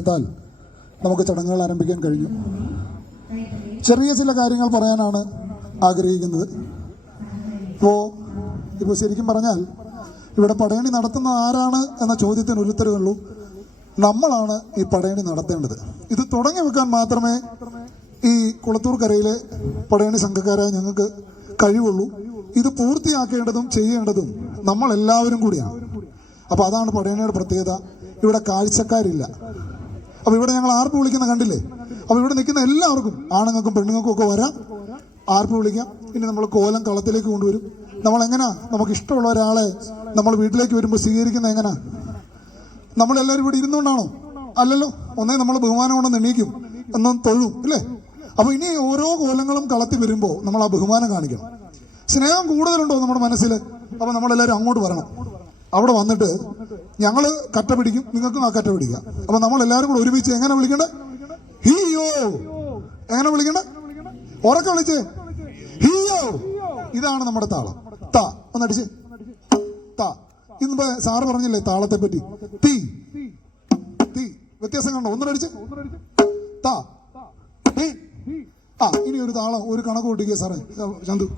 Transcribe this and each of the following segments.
സഹായത്താൽ നമുക്ക് ചടങ്ങുകൾ ആരംഭിക്കാൻ കഴിഞ്ഞു. ചെറിയ ചില കാര്യങ്ങൾ പറയാനാണ് ആഗ്രഹിക്കുന്നത്. ഇപ്പോൾ ശരിക്കും പറഞ്ഞാൽ ഇവിടെ പടയണി നടത്തുന്ന ആരാണ് എന്ന ചോദ്യത്തിന് ഒരു ഉത്തരവുള്ളൂ. നമ്മളാണ് ഈ പടയണി നടത്തേണ്ടത്. ഇത് തുടങ്ങി വെക്കാൻ മാത്രമേ ഈ കുളത്തൂർക്കരയിലെ പടയണി സംഘക്കാരായ ഞങ്ങൾക്ക് കഴിവുള്ളൂ. ഇത് പൂർത്തിയാക്കേണ്ടതും ചെയ്യേണ്ടതും നമ്മളെല്ലാവരും കൂടിയാണ്. അപ്പോൾ അതാണ് പടയണിയുടെ പ്രത്യേകത. ഇവിടെ കാഴ്ചക്കാരില്ല. അപ്പോൾ ഇവിടെ ഞങ്ങൾ ആർപ്പ് വിളിക്കുന്ന കണ്ടില്ലേ? അപ്പോൾ ഇവിടെ നിൽക്കുന്ന എല്ലാവർക്കും, ആണുങ്ങൾക്കും പെണ്ണുങ്ങൾക്കും ഒക്കെ വരാം, ആർപ്പ് വിളിക്കാം. ഇനി നമ്മൾ കോലം കളത്തിലേക്ക് കൊണ്ടുവരും. നമുക്ക് ഇഷ്ടമുള്ള ഒരാളെ നമ്മൾ വീട്ടിലേക്ക് വരുമ്പോൾ സ്വീകരിക്കുന്ന എങ്ങനെയാ? നമ്മളെല്ലാവരും ഇവിടെ ഇരുന്നുകൊണ്ടാണോ? അല്ലല്ലോ. ഒന്നേ നമ്മൾ ബഹുമാനം കൊണ്ടൊന്ന് എണീക്കും, ഒന്നും തൊഴും, ഇല്ലേ? അപ്പോൾ ഇനി ഓരോ കോലങ്ങളും കളത്തി വരുമ്പോൾ നമ്മൾ ആ ബഹുമാനം കാണിക്കണം. സ്നേഹം കൂടുതലുണ്ടോ നമ്മുടെ മനസ്സിൽ? അപ്പോൾ നമ്മളെല്ലാവരും അങ്ങോട്ട് വരണം. അവിടെ വന്നിട്ട് ഞങ്ങൾ കറ്റ പിടിക്കും, നിങ്ങൾക്കും ആ കറ്റ പിടിക്കാം. അപ്പോൾ നമ്മളെല്ലാവരും കൂടെ ഒരുമിച്ച് എങ്ങനെ വിളിക്കണ്ടേ? ഹിയോ. എങ്ങനെ വിളിക്കണ്ടേ? ഉറക്കെ വിളിച്ചേ, ഹിയോ. ഇതാണ് നമ്മുടെ താളം. താ ഒന്നടിച്ച് താ. ഇന്നിപ്പോ സാറ് പറഞ്ഞില്ലേ താളത്തെ പറ്റി? തീ തീ വ്യത്യാസം കണ്ടോ? ഒന്നടിച്ച് താ തീ. ഇനി ഒരു താളം, ഒരു കണക്ക് കൂട്ടിക്കുക സാറേ. ചന്തു,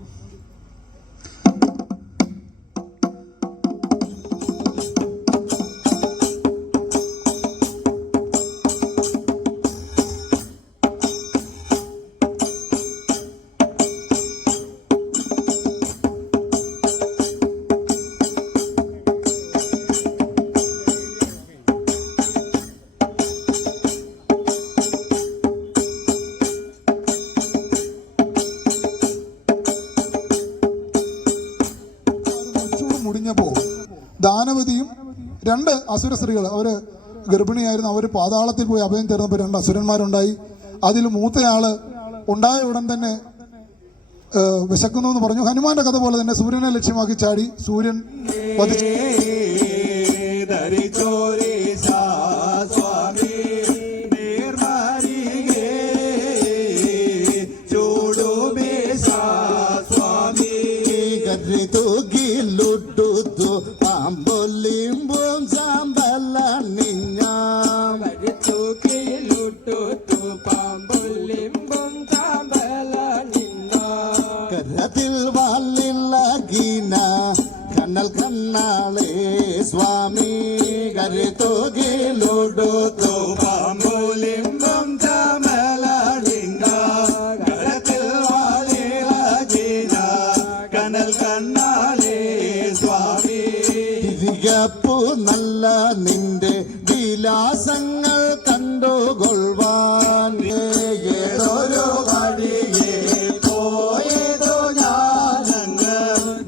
ദാനവതിയും രണ്ട് അസുര സ്ത്രീകൾ, അവര് ഗർഭിണിയായിരുന്നു. അവർ പാതാളത്തിൽ പോയി അഭയം തേർന്നപ്പോൾ രണ്ട് അസുരന്മാരുണ്ടായി. അതിൽ മൂത്തയാള് ഉണ്ടായ ഉടൻ തന്നെ വിശക്കുന്നു എന്ന് പറഞ്ഞു. ഹനുമാന്റെ കഥ പോലെ തന്നെ സൂര്യനെ ലക്ഷ്യമാക്കി ചാടി. സൂര്യൻ വധിച്ചു. കണ്ണൽ കണ്ണാളേ സ്വാമി കരുത്തുകിലുടുത്തു പാമ്പുലിംബം ചാമലിംഗ കരത്തിൽ വാലിളകീന കണ്ണൽ കണ്ണാളേ സ്വാമി. തിരികപ്പു നല്ല നിന്റെ വിലാസങ്ങൾ കണ്ടുകൊള്ളുവാൻ ഏതൊരു വഴിയേ പോയതോ ഞാനങ്ങ്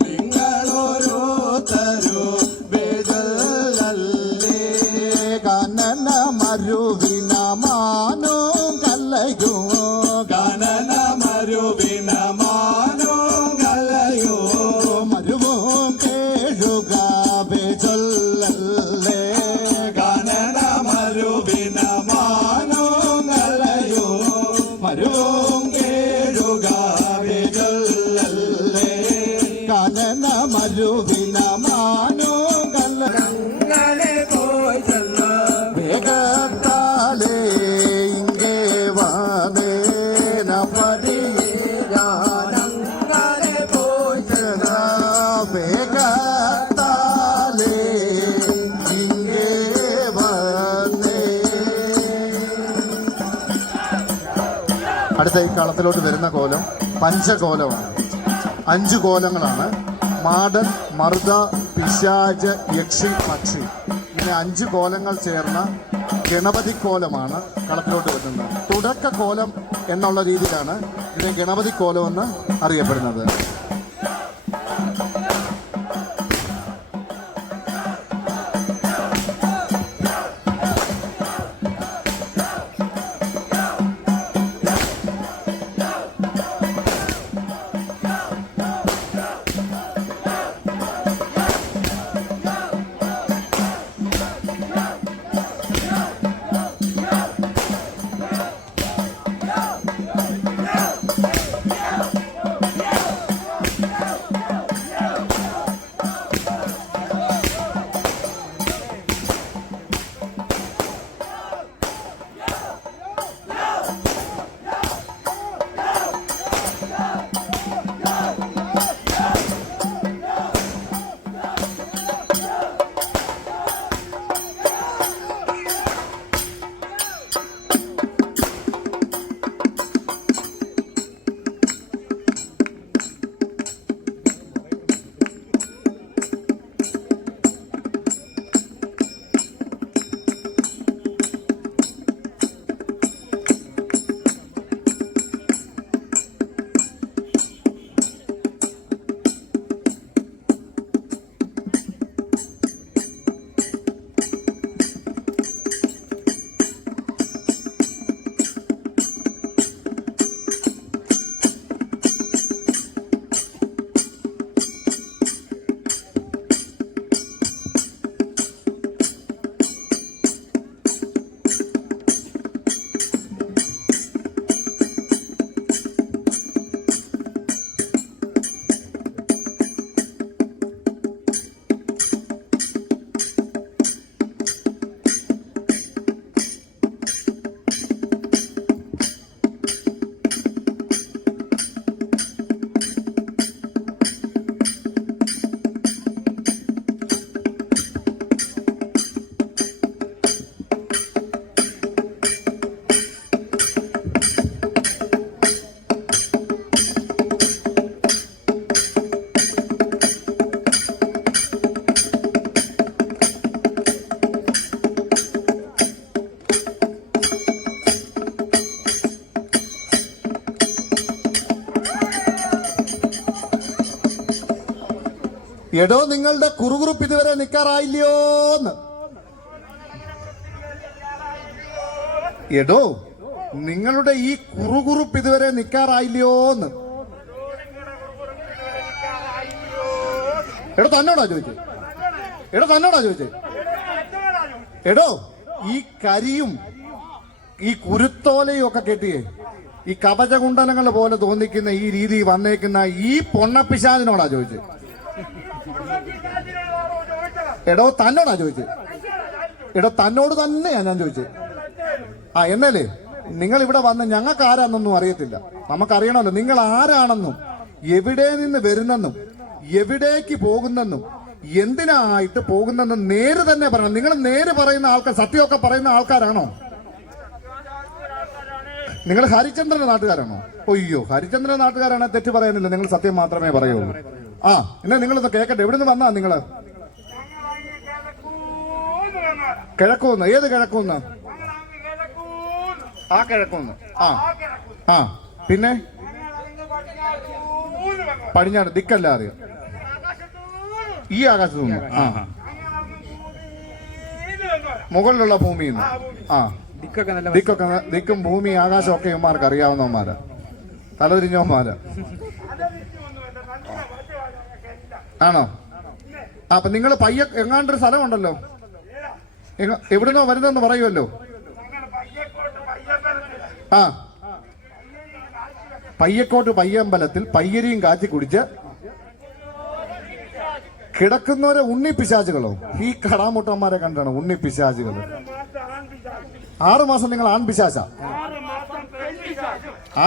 നിങ്ങളൊരു തരു വേദല്ലേ കനന മരുവിന മാനോ കല്ലയോ കനന മരുവിന മാനോ കല്ലയോ മരുവും കേഴുക വേദല്ലേ കനന മരുവിന മാനോ കല്ലയോ മരുവും കേഴുക വേദല്ലേ കനന മരുവിന മാനോ കല്ലങ്ങനെ പോയി ചെന്ന വേഗത്താലേ ഇങ്ങേ വാനേന പടിയാനങ്ങനെ പോയി ചെന്ന വേഗത്താലേ ഇങ്ങേ വന്നേ. അടുത്ത ഈ കളത്തിലോട്ട് വരുന്ന കോലം പഞ്ചകോലമാണ്. 5 കോലങ്ങളാണ്. മാടൻ, മർദ, പിശാച്, യക്ഷി, പക്ഷി. ഇങ്ങനെ 5 കോലങ്ങൾ ചേർന്ന ഗണപതി കോലമാണ് കളത്തിലോട്ട് വരുന്നത്. തുടക്ക കോലം എന്നുള്ള രീതിയിലാണ് ഇതിനെ ഗണപതി കോലം എന്ന് അറിയപ്പെടുന്നത്. എടോ നിങ്ങളുടെ കുറുകുറുപ്പ് ഇതുവരെ നിൽക്കാറായില്ലയോന്ന്. എടോ നിങ്ങളുടെ ഈ കുറുകുറുപ്പ് ഇതുവരെ നിൽക്കാറായില്ലയോന്ന്. എടോ തന്നോടാ ചോദിച്ചേ. എടോ ഈ കരിയും ഈ കുരുത്തോലയും ഒക്കെ കെട്ടിയേ ഈ കവചകുണ്ടലങ്ങൾ പോലെ തോന്നിക്കുന്ന ഈ രീതി വന്നേക്കുന്ന ഈ പൊണ്ണപ്പിശാചിനോടാ ചോദിച്ചത്. എടോ തന്നോടാ ചോദിച്ചത്. എടോ തന്നോട് തന്നെയാ ഞാൻ ചോദിച്ചത്. എന്നല്ലേ നിങ്ങൾ ഇവിടെ വന്ന് ഞങ്ങൾക്ക് ആരാണെന്നൊന്നും അറിയത്തില്ല. നമുക്കറിയണമല്ലോ നിങ്ങൾ ആരാണെന്നും എവിടെ നിന്ന് വരുന്നെന്നും എവിടേക്ക് പോകുന്നെന്നും എന്തിനായിട്ട് പോകുന്നെന്നും നേര് തന്നെ പറയണം. നിങ്ങൾ നേര് പറയുന്ന ആൾക്കാർ, സത്യമൊക്കെ പറയുന്ന ആൾക്കാരാണോ? നിങ്ങൾ ഹരിചന്ദ്രന്റെ നാട്ടുകാരാണോ? ഒയ്യോ, ഹരിചന്ദ്രന്റെ നാട്ടുകാരാണ് തെറ്റ് പറയാനില്ല, നിങ്ങൾ സത്യം മാത്രമേ പറയുള്ളൂ. എന്നെ നിങ്ങളൊന്ന് കേക്കട്ടെ. എവിടെ നിന്ന് വന്നാ നിങ്ങള്? കിഴക്കൂന്ന്. ഏത് കിഴക്കൂന്ന്? ആ കിഴക്കൂന്ന്. പിന്നെ പടിഞ്ഞാറ് ദിക്കല്ല അറിയാം. ഈ ആകാശത്ത് നിന്ന് മുകളിലുള്ള ഭൂമിയിൽ നിന്ന് ദിക്കും ഭൂമി ആകാശമൊക്കെ ഇവന്മാർക്ക് അറിയാവുന്നവന്മാരാ, തലതിരിഞ്ഞവന്മാരാ. ആണോ? അപ്പൊ നിങ്ങൾ എങ്ങാണ്ടൊരു സ്ഥലമുണ്ടല്ലോ, എവിടുന്നോ വരുന്നെന്ന് പറയുമല്ലോ. പയ്യക്കോട്ട് പയ്യമ്പലത്തിൽ പയ്യരിയും കാച്ചി കുടിച്ച് കിടക്കുന്നവരെ ഉണ്ണിപ്പിശാചുകളോ? ഈ കടാമുട്ടന്മാരെ കണ്ടാണ് ഉണ്ണിപ്പിശാചുകൾ. 6 മാസം നിങ്ങൾ ആൺപിശാച,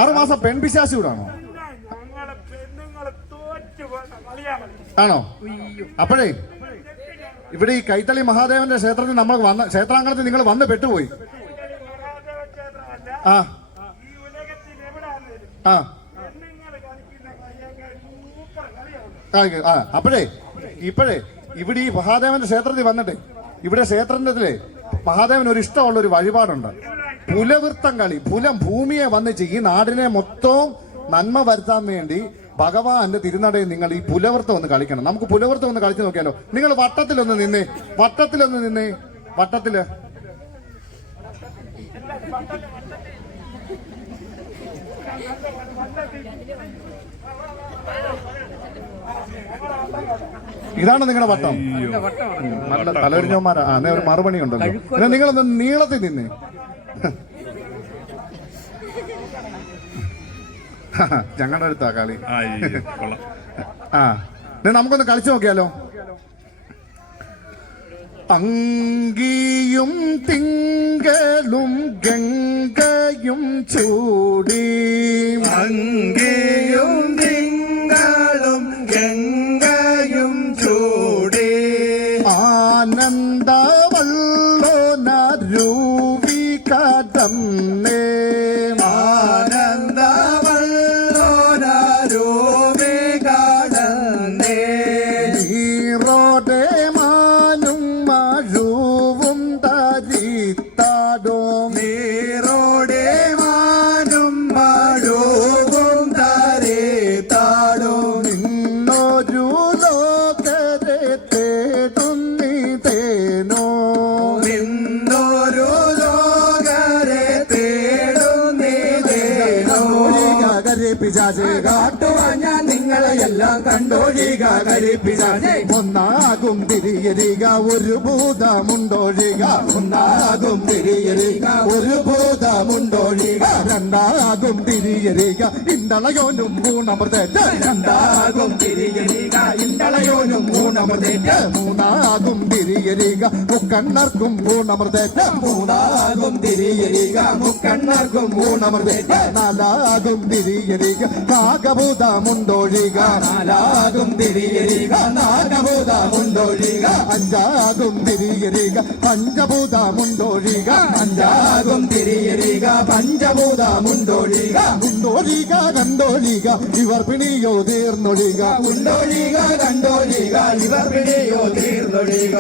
6 മാസം പെൺപിശാചു കൂടാണോ? ആണോ? അപ്പോഴേ ഇവിടെ ഈ കൈത്തളി മഹാദേവന്റെ ക്ഷേത്രത്തിൽ നമ്മൾ ക്ഷേത്രാങ്കണത്തിൽ നിങ്ങൾ വന്ന് പെട്ടുപോയി. അപ്പോഴേ ഇപ്പോഴേ ഇവിടെ ഈ മഹാദേവന്റെ ക്ഷേത്രത്തിൽ വന്നിട്ട് ഇവിടെ ക്ഷേത്രത്തിലെ മഹാദേവൻ ഒരു ഇഷ്ടമുള്ള ഒരു വഴിപാടുണ്ട്, പുലവൃത്തം കളി. ഭൂമിയെ വന്നിച്ച് ഈ നാടിനെ മൊത്തം നന്മ വരുത്താൻ വേണ്ടി ഭഗവാന്റെ തിരുനടയിൽ നിങ്ങൾ ഈ പുലവൃത്തം ഒന്ന് കളിക്കണം. നമുക്ക് പുലവൃത്തം ഒന്ന് കളിച്ചു നോക്കിയാലോ? നിങ്ങൾ വട്ടത്തിലൊന്ന് നിന്നേ, വട്ടത്തില്. ഇതാണ് നിങ്ങളുടെ വട്ടം. നല്ല തലൊരിഞ്ഞവന്മാരാ. ഒരു മറുപണി ഉണ്ടല്ലോ. പിന്നെ നിങ്ങളൊന്ന് നീളത്തിൽ നിന്നേ. ഞങ്ങളുടെ അടുത്താ കളി. നമുക്കൊന്ന് കളിച്ചു നോക്കിയാലോ? അങ്കിയും തിങ്കളും ഗംഗയും ചൂടി, അങ്കിയും തിങ്കളും ഗംഗയും ചൂടി, ആനന്ദവള്ളോനരൂവി കടന്നേ, ആനന്ദവള്ളോനരൂവി കടന്നേ, നീറോടെ മാനും മഴുവും തരിത്താടോ, നീറോടെ മാനും മഴുവും തരിത്താടോ, നിന്നൊരു ലോകരെ തേടുന്നിതേനോ, നിന്നൊരു ലോകരെ തേടുന്നിതേനോ, പിശാചേ കാട്ടുവാൻ ഞാൻ നിങ്ങളെയെല്ലാം കണ്ടോഴിക കരിപ്പിശാചേ, ഒന്നാകും തിരിയരിക ഒരു ഭൂതമുണ്ടോഴിക, ഒന്നാകും തിരിയരിക ഒരു ഭൂതമുണ്ടോഴിക, രണ്ടാകും തിരിയരിക ഇണ്ടളയോനും മൂന്നമൃതേറ്റ്, രണ്ടാകും തിരിയരിക ഇണ്ടളയോനും മൂന്നമൃതേറ്റ്, മൂന്നാകും തിരിയരിക മുക്കണ്ണർക്കും മൂന്നമൃതേറ്റ്, മൂന്നാകും തിരിയരിക മുക്കണ്ണർക്കും മൂന്നമൃതേറ്റ്, നാലാകും തിരിയരിക നാഗഭൂതമുണ്ടോഴിക, നാലാകും തിരിയരിക നാഗഭൂതമുണ്ടോഴിക, അഞ്ചാകും തിരിയരിക പഞ്ചഭൂതമുണ്ടോഴിക, അഞ്ചാകും തിരിയരിക പഞ്ചഭൂതമുണ്ടോഴിക, ഉണ്ടോഴിക കണ്ടോഴിക ഇവർ പിണിയോ തീർന്നൊഴിക, ഉണ്ടോഴിക കണ്ടോഴിക ഇവർ പിടിയോ തീർന്നൊഴിക,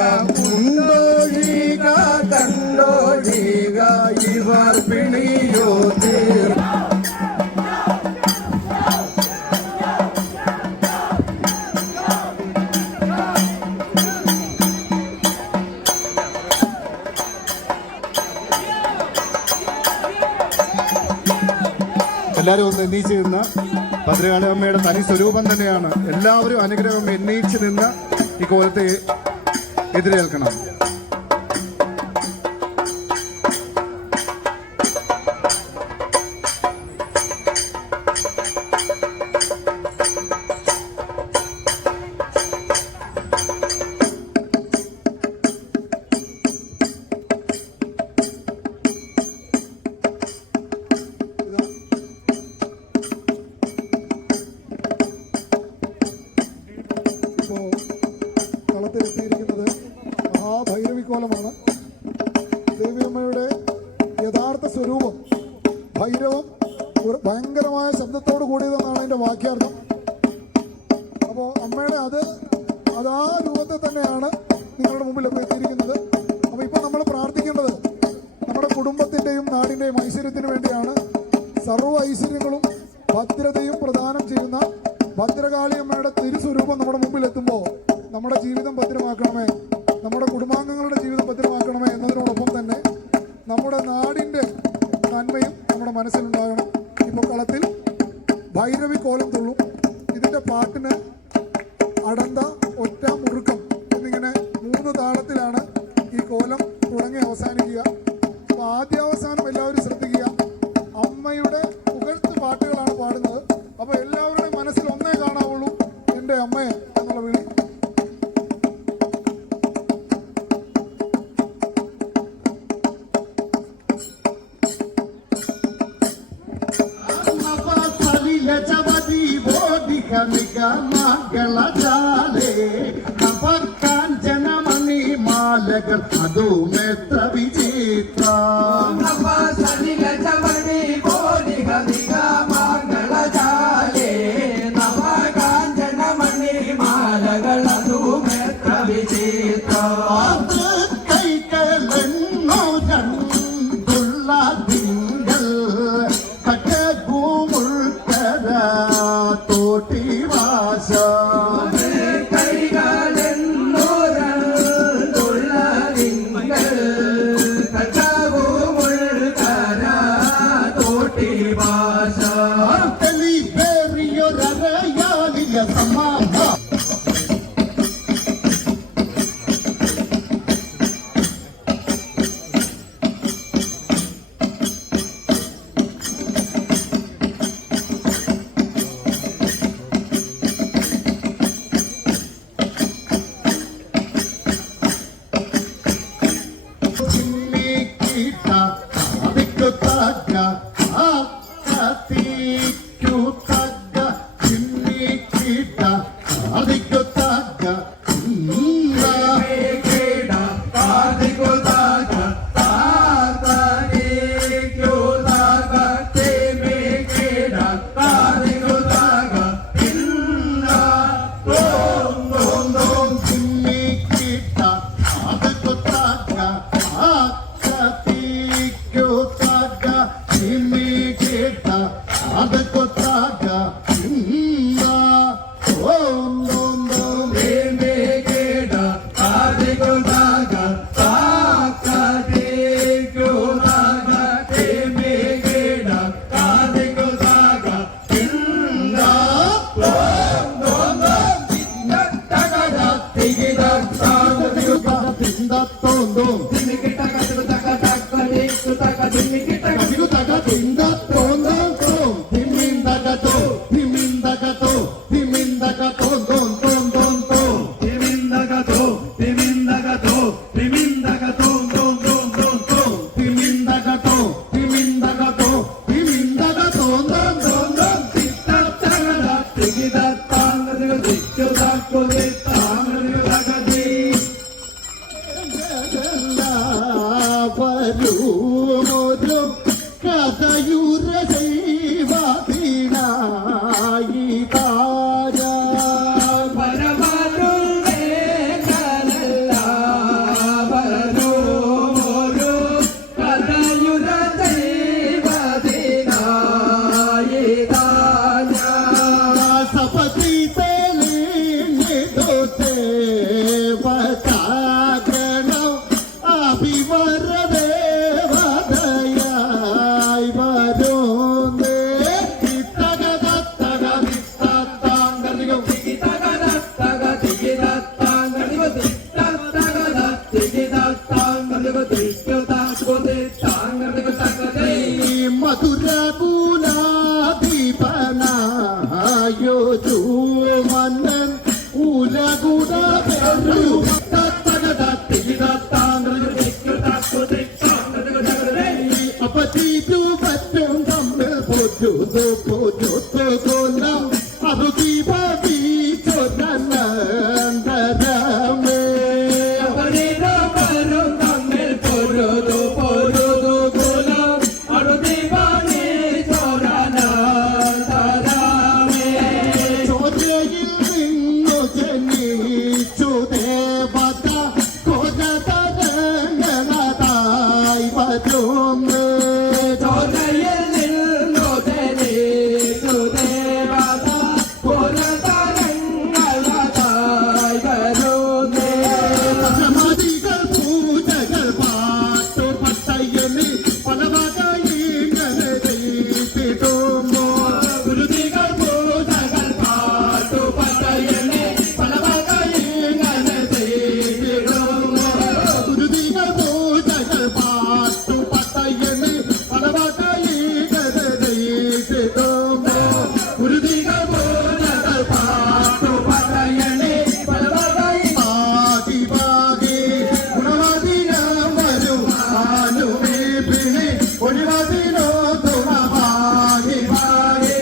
ഉണ്ടോഴിക കണ്ടോഴിക ഇവർ പിണിയോ തീർ. എല്ലാവരും ഒന്ന് എണ്ണീച്ച് നിന്ന് ഭദ്രകാളി അമ്മയുടെ തനി സ്വരൂപം തന്നെയാണ്. എല്ലാവരും അനുഗ്രഹം എണ്ണീച്ച് നിന്ന് ഈ കോലത്തെ എതിരേൽക്കണം. ഇപ്പോൾ കളത്തിലെത്തിയിരിക്കുന്നത് മഹാഭൈരവിക്കോലമാണ്. ദേവിയമ്മയുടെ യഥാർത്ഥ സ്വരൂപം ഭൈരവം ഒരു ഭയങ്കരമായ ശബ്ദത്തോട് കൂടിയതെന്നാണ് അതിൻ്റെ വാക്യാർത്ഥം. അപ്പോൾ അമ്മയുടെ അതാ രൂപത്തെ തന്നെയാണ് നിങ്ങളുടെ മുമ്പിൽ ഇപ്പോൾ എത്തിയിരിക്കുന്നത്. അപ്പോൾ ഇപ്പോൾ നമ്മൾ പ്രാർത്ഥിക്കേണ്ടത് നമ്മുടെ കുടുംബത്തിൻ്റെയും നാടിൻ്റെയും ഐശ്വര്യത്തിന് വേണ്ടിയാണ്. സർവ്വ ഐശ്വര്യങ്ങളും ഭദ്രതയും പ്രദാനം ചെയ്യുന്ന ഭദ്രകാളിയമ്മയുടെ തിരുസ്വരൂപം നമ്മുടെ മുമ്പിൽ എത്തുമ്പോൾ നമ്മുടെ ജീവിതം ഭദ്രമാക്കണമേ, നമ്മുടെ കുടുംബാംഗങ്ങളുടെ ജീവിതം ഭദ്രമാക്കണമേ എന്നതിനോടൊപ്പം തന്നെ നമ്മുടെ നാടിൻ്റെ നന്മയും നമ്മുടെ മനസ്സിലുണ്ടാകണം. ഇപ്പോൾ കളത്തിൽ ഭൈരവി കോലം തുള്ളും. ഇതിൻ്റെ പാട്ടിന് അടന്ത, ഒറ്റ, മുറുക്കം എന്നിങ്ങനെ 3 താളത്തിലാണ് ഈ കോലം തുടങ്ങി അവസാനിക്കുക. അപ്പോൾ ആദ്യാവസാനം എല്ലാവരും ശ്രദ്ധിക്കുക. അമ്മയുടെ പുകഴ്ത്ത് പാട്ടുകളാണ് പാടുന്നത്. അപ്പോൾ എല്ലാവരുടെയും മനസ്സിൽ ഒന്നേ കാണാവുള്ളൂ, എൻ്റെ അമ്മയെ എന്നുള്ള വിളി. കാഞ്ചനമണി മാലകൾ അതുമേത്ര വിചിത്ര കൈകളെണ്ണോ രണ്ടുള്ള തിങ്കൾ കട്ടകൂമുൾക്കര തോട്ടി വാസ Pati ഒരു മന്നൻ ഉലകുട അപ്പൊ തീറ്റു പറ്റും തമ്മിൽ പൊറ്റു കൊല്ലം അത് ദീപീ ചൊല്ലരമേ ചോദ്യയിൽ നിന്നു ജനിച്ചു ദേവത കൊലതരങ്ങളതായി വരുന്നു പരമതികൾ പൂജകൾ പാട്ടുപട്ടയന് പല വകയിങ്ങനെ ചെയ്തിടുമ്പോ ഗുരുതികൾ പൂജകൾ പാട്ടുപട്ടയന് പല വകയിങ്ങനെ ചെയ്തിടുമ്പോ ഗുരുതികൾ പൂജകൾ പാട്ടുപട്ടയന് പല വകയിങ്ങനെ ചെയ്തിടുമ്പോ ഗുരുതികൾ പൂജകൾ പാട്ടുപട്ടയന് പല വകയിൽ പാതി പാതി ഗുണവതിനാം വരും ആനുമേ പിണി ഒഴിവതിനോ തുണവാതി പാതി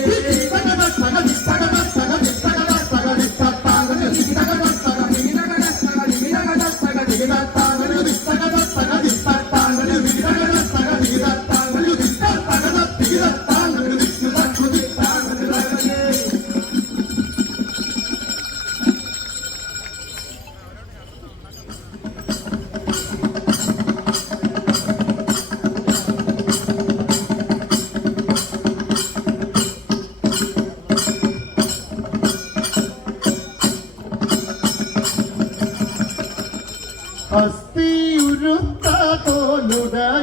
അസ്ഥിയുരുത്ത തോലുടയാടീശൻ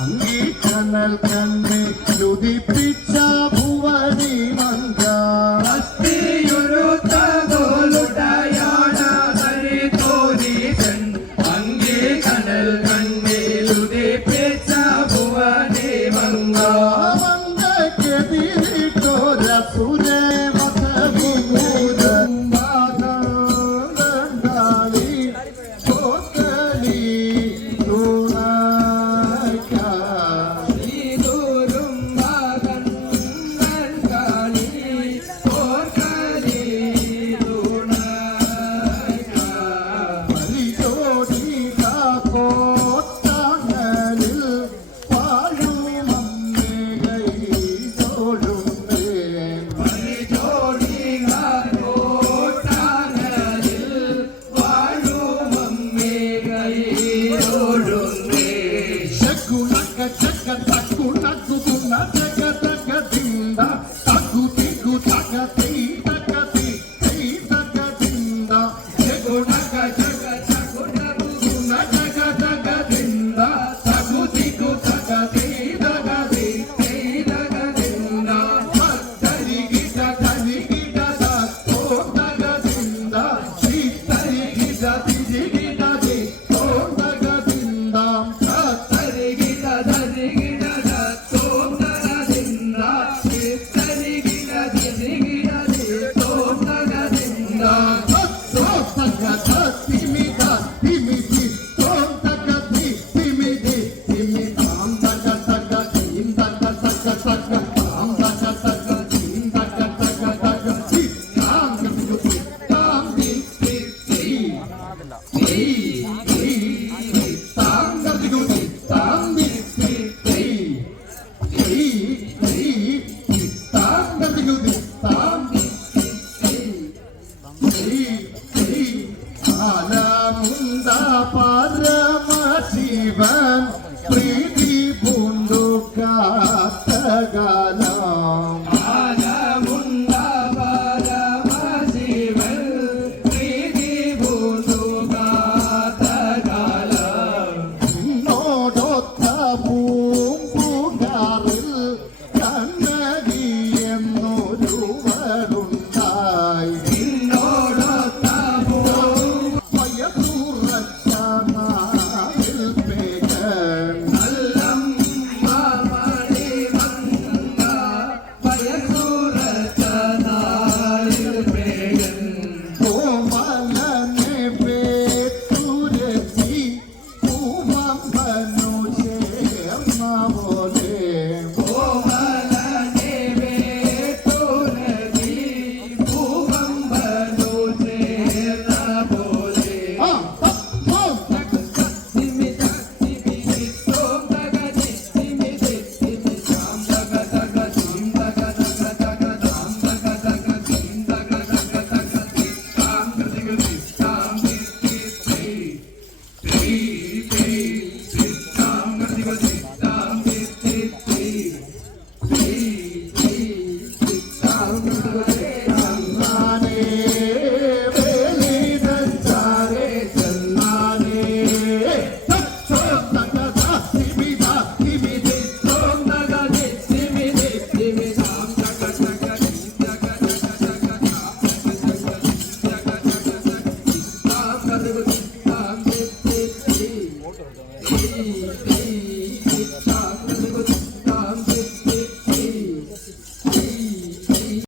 അംഗീകനൽ കണ്ണെ ലുതിപ്പിച്ച ഭുവനി മന്ദ മന്ദക്കെതിരിട്ടോരസുരേ മതവിമൂരം